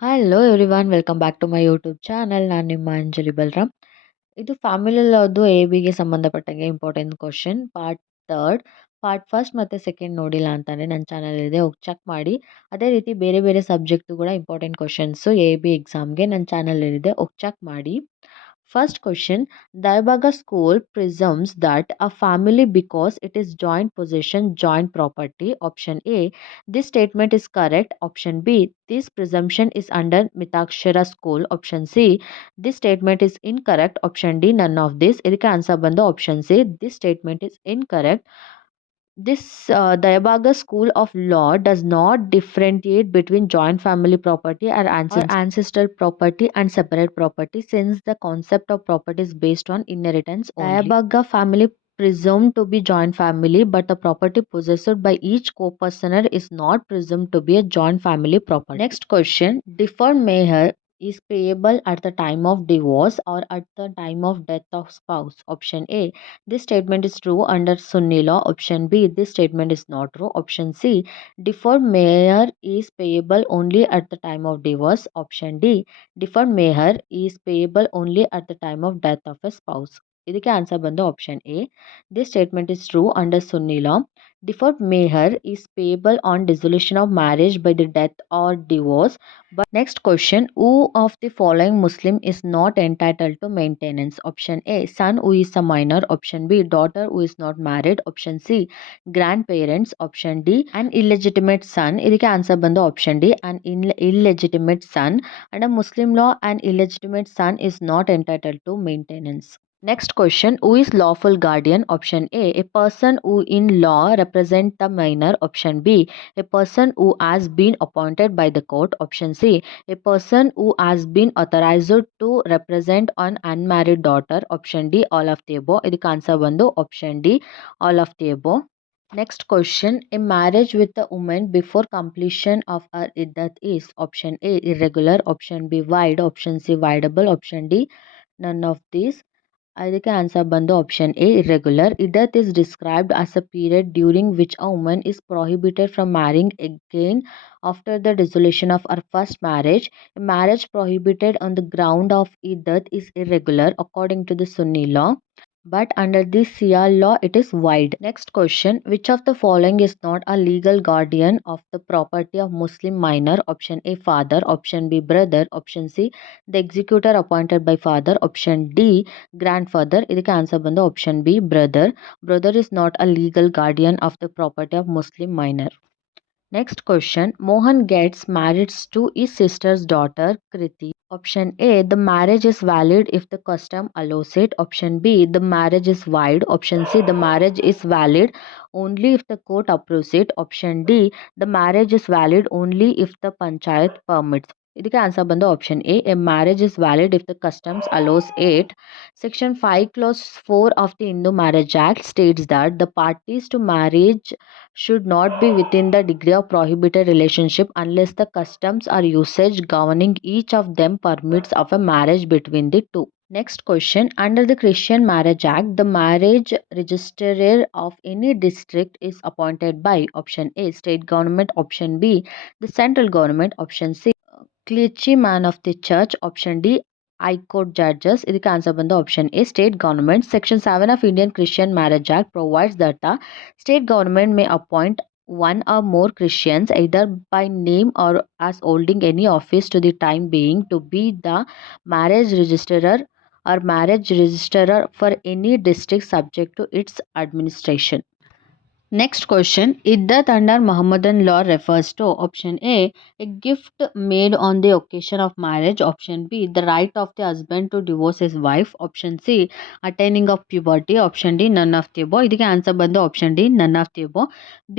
Hello everyone welcome back to my YouTube channel. ನಾನು ನಿಮ್ಮ ಅಂಜಲಿ ಬಲ್ರಾಮ್. ಇದು ಫ್ಯಾಮಿಲಿ ಲಾದು AIBಗೆ ಸಂಬಂಧಪಟ್ಟಂಗೆ important question part third. Part first ಮತ್ತು ಸೆಕೆಂಡ್ ನೋಡಿಲ್ಲ ಅಂತಂದರೆ ನನ್ನ ಚಾನಲ್ ಇದೆ, ಹೋಗಿ ಚೆಕ್ ಮಾಡಿ. ಅದೇ ರೀತಿ ಬೇರೆ ಬೇರೆ ಸಬ್ಜೆಕ್ಟು ಕೂಡ ಇಂಪಾರ್ಟೆಂಟ್ ಕ್ವಶನ್ಸು AIB ಎಕ್ಸಾಮ್ಗೆ ನನ್ನ ಚಾನಲ್ ಇದೆ, ಹೋಗಿ ಚೆಕ್ ಮಾಡಿ. First question, Daibaga school presumes that a family because it is joint possession, joint property. Option A. This statement is correct. Option B. This presumption is under Mitakshara school. Option C. This statement is incorrect. Option D. None of this. ಇದಕ್ಕೆ answer ಬಂದು option C. This statement is incorrect. This Dayabaga school of law does not differentiate between joint family property or ancestral property and separate property, since the concept of property is based on inheritance only. Dayabaga family presumed to be joint family, but the property possessed by each co-personer is not presumed to be a joint family property. Next question, deferred Mahr is payable at the time of divorce or at the time of death of spouse. Option A. This statement is true under Sunni law. Option B. This statement is not true. Option C. Deferred Mahr is payable only at the time of divorce. Option D. Deferred Mahr is payable only at the time of death of a spouse. ಇದಕ್ಕೆ answer ಬಂದು option A. This statement is true under Sunni law. Deferred Mahr is payable on dissolution of marriage by the death or divorce. But next question, who of the following Muslim is not entitled to maintenance? Option A, son who is a minor. Option B, daughter who is not married. Option C, grandparents. Option D, an illegitimate son. ಇದಕ್ಕೆ answer ಬಂದು option D, an illegitimate son. Under Muslim law, an illegitimate son is not entitled to maintenance. Next question, who is lawful guardian? Option A person who in law represent the minor. Option B, a person who has been appointed by the court. Option C, a person who has been authorized to represent an unmarried daughter. Option D, all of the above. ಇದಕ್ಕೆ answer ಬಂದು option D, all of the above. Next question, a marriage with a woman before completion of her iddat is. Option A, irregular. Option B, void. Option C, voidable. Option D, none of these. ಅದಕ್ಕೆ answer ಬಂದು option A, irregular. Iddat is described as a period during which a woman is prohibited from marrying again after the dissolution of her first marriage. A marriage prohibited on the ground of iddat is irregular according to the Sunni law, but under the Shia law it is void. Next question, which of the following is not a legal guardian of the property of Muslim minor? Option A, father. Option B, brother. Option C, the executor appointed by father. Option D, grandfather. ಇದಕ್ಕೆ answer ಬಂದು option B, brother. Brother is not a legal guardian of the property of Muslim minor. Next question, Mohan gets married to his sister's daughter Kriti. Option A, the marriage is valid if the custom allows it. Option B, the marriage is void. Option C, the marriage is valid only if the court approves it. Option D, the marriage is valid only if the panchayat permits. ಇದಕ್ಕೆ answer ಬಂದು option A, A marriage is valid if the customs allows it. Section 5 clause 4 of the Hindu Marriage Act states that the parties to marriage should not be within the degree of prohibited relationship unless the customs or usage governing each of them permits of a marriage between the two. Next question, under the Christian Marriage Act, the marriage registrar of any district is appointed by option A, state government. Option B, the central government. Option C, clergyman of the church. Option D, High Court judges. ಇದಕ್ಕೆ answer ಬಂದು option A, state government. Section 7 of Indian Christian Marriage Act provides that the state government may appoint one or more Christians either by name or as holding any office to the time being to be the marriage registrar or marriage registrar for any district subject to its administration. Next question, iddat under Muhammadan law refers to option A, a gift made on the occasion of marriage. Option B, the right of the husband to divorce his wife. Option C, attaining of puberty. Option D, none of the above. ಇದಕ್ಕೆ answer ಬಂದು option D, none of the above,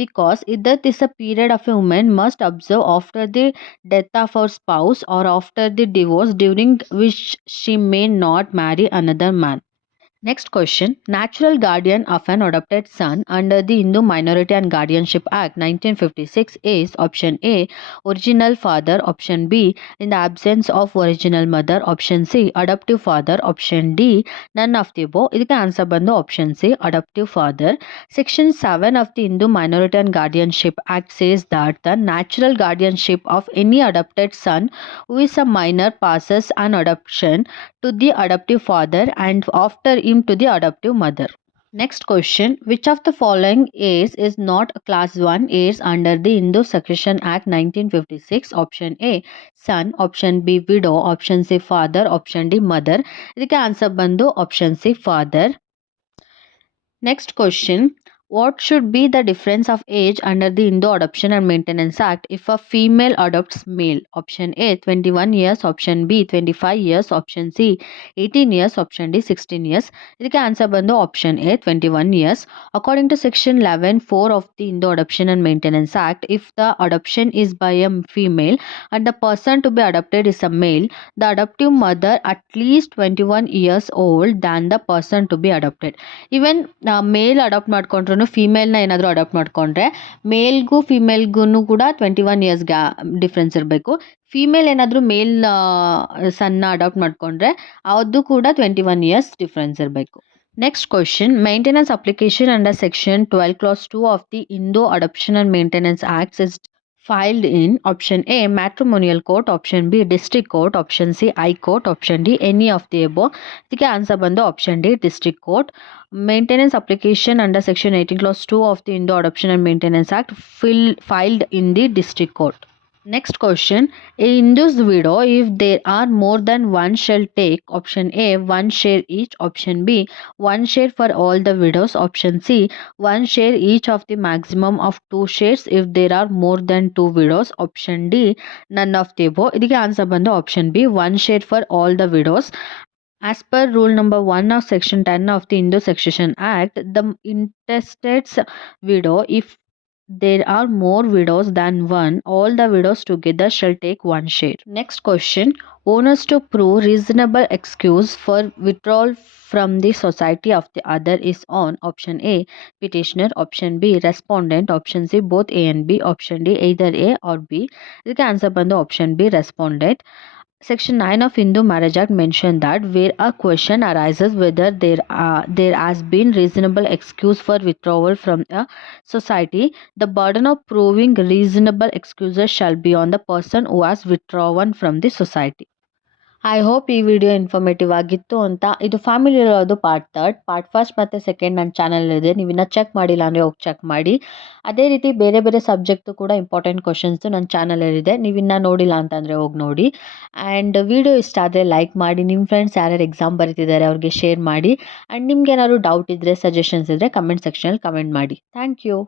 because iddat is a period of a woman must observe after the death of her spouse or after the divorce, during which she may not marry another man. Next question. Natural guardian of an adopted son under the Hindu Minority and Guardianship Act 1956 is option A, original father, option B, in the absence of original mother, option C, adoptive father, option D, none of the above. ಇದಕ್ಕೆ answer ಬಂದು option C, adoptive father. Section 7 of the Hindu Minority and Guardianship Act says that the natural guardianship of any adopted son who is a minor passes an adoption to the adoptive father and after him to the adoptive mother. Next question. Which of the following heirs is not a class 1 heirs under the Hindu Succession Act 1956? Option A, son, option B, widow, option C, father, option D, mother. ಇದಕ್ಕೆ answer ಬಂದು option C, father. Next question. What should be the difference of age under the Hindu Adoption and Maintenance Act if a female adopts male? Option A, 21 years, option B, 25 years, option C, 18 years, option D, 16 years. ಇದಕ್ಕೆ answer ಬಂದು option A, 21 years. According to section 11(4) of the Hindu Adoption and Maintenance Act, if the adoption is by a female and the person to be adopted is a male, the adoptive mother at least 21 years old than the person to be adopted. Even male adopt ಮಾಡ್ಕೊಂಡ್ರು ಫೀಮೇಲ್ನ ಏನಾದರೂ adapt ಮಾಡಿಕೊಂಡ್ರೆ ಮೇಲ್ಗೂ ಫೀಮೇಲ್ಗೂ ಕೂಡ 21 years difference ಇರಬೇಕು. Female ಏನಾದರೂ ಮೇಲ್ ಸನ್ನ adapt ಮಾಡಿಕೊಂಡ್ರೆ ಅದು ಕೂಡ 21 ಇಯರ್ಸ್ ಡಿಫ್ರೆನ್ಸ್ ಇರಬೇಕು. Next question. Maintenance application under section 12 clause 2 of the Indo Adoption and Maintenance Acts is filed in option A, matrimonial court, option B, district court, option C, high court, option D, any of the above. ಇದಕ್ಕೆ answer ಬಂದು option D, district court. Maintenance application under section 18 clause 2 of the Indo Adoption and Maintenance Act filed in the district court. Next question. A Hindu's widow, if there are more than one, shall take option A, one share each, option B, one share for all the widows, option C, one share each of the maximum of 2 shares if there are more than 2 widows, option D, none of the above. ಇದಕ್ಕೆ answer ಬಂದು option B, one share for all the widows. As per rule number 1 of section 10 of the Hindu Succession Act, the intestate's widow, if there are more widows than one, all the widows together shall take one share. Next question. Owners to prove reasonable excuse for withdrawal from the society of the other is on option A, petitioner, option B, respondent, option C, both A and B, option D, either A or B. ಇದಕ್ಕೆ answer ಬಂದು option B, respondent. Section 9 of Hindu Marriage Act mentioned that where a question arises whether there has been reasonable excuse for withdrawal from a society, the burden of proving reasonable excuses shall be on the person who has withdrawn from the society. I hope ಈ video informative ಆಗಿತ್ತು ಅಂತ. ಇದು family ಇರೋದು part 3. Part first ಮತ್ತು second ನನ್ನ ಚಾನಲಲ್ಲಿದೆ. ನೀವು ಇನ್ನೂ check ಮಾಡಿಲ್ಲ ಅಂದರೆ ಹೋಗಿ ಚೆಕ್ ಮಾಡಿ. ಅದೇ ರೀತಿ ಬೇರೆ ಬೇರೆ ಸಬ್ಜೆಕ್ಟು ಕೂಡ ಇಂಪಾರ್ಟೆಂಟ್ ಕ್ವಶನ್ಸು ನನ್ನ ಚಾನಲಲ್ಲಿದೆ. ನೀವು ಇನ್ನೂ ನೋಡಿಲ್ಲ ಅಂತಂದರೆ ಹೋಗಿ ನೋಡಿ. ಆ್ಯಂಡ್ ವಿಡಿಯೋ ಇಷ್ಟ ಆದರೆ ಲೈಕ್ ಮಾಡಿ. ನಿಮ್ಮ ಫ್ರೆಂಡ್ಸ್ ಯಾರ್ಯಾರು ಎಕ್ಸಾಮ್ ಬರೀತಿದ್ದಾರೆ ಅವ್ರಿಗೆ ಶೇರ್ ಮಾಡಿ. ಆ್ಯಂಡ್ ನಿಮ್ಗೆ ಏನಾದ್ರು ಡೌಟ್ ಇದ್ದರೆ ಸಜೆಷನ್ಸ್ ಇದ್ದರೆ ಕಮೆಂಟ್ ಸೆಕ್ಷನಲ್ಲಿ ಕಮೆಂಟ್ ಮಾಡಿ. Thank you.